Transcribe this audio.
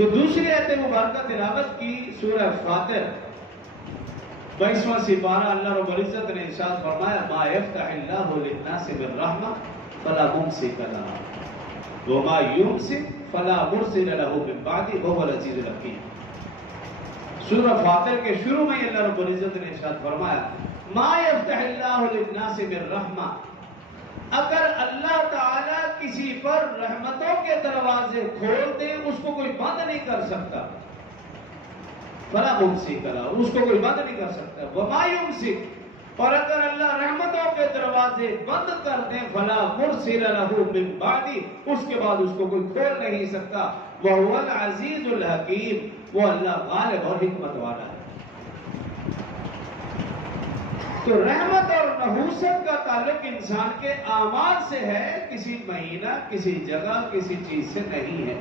جو دوسری آیت مبارکہ تلاوت کی سورہ فاطر 22واں سپارہ، اللہ رب العزت نے ارشاد فرمایا ما یفتح اللہ للناس بالرحمہ فلا ممسک لها وما یمسک فلا مرسل له من بعدہ وهو العزیز الحکیم۔ سورہ فاطر کے شروع میں اللہ رب العزت نے ارشاد فرمایا ما یفتح اللہ للناس بالرحمہ، اگر اللہ تعالیٰ کسی پر رحمتوں کے دروازے کھول دے اس کو کوئی بند نہیں کر سکتا، فلا ممسک لہ، اس کو کوئی بند نہیں کر سکتا، وما یمسک، اور اگر اللہ رحمتوں کے دروازے بند کر دیں فلا مرسل لہ من بعدہ، اس کے بعد اس کو کوئی کھول نہیں سکتا، وہو العزیز الحکیم، وہ اللہ غالب اور حکمت والا ہے۔ تو رحمت اور نحوست کا تعلق انسان کے اعمال سے ہے، کسی مہینہ، کسی جگہ، کسی چیز سے نہیں ہے۔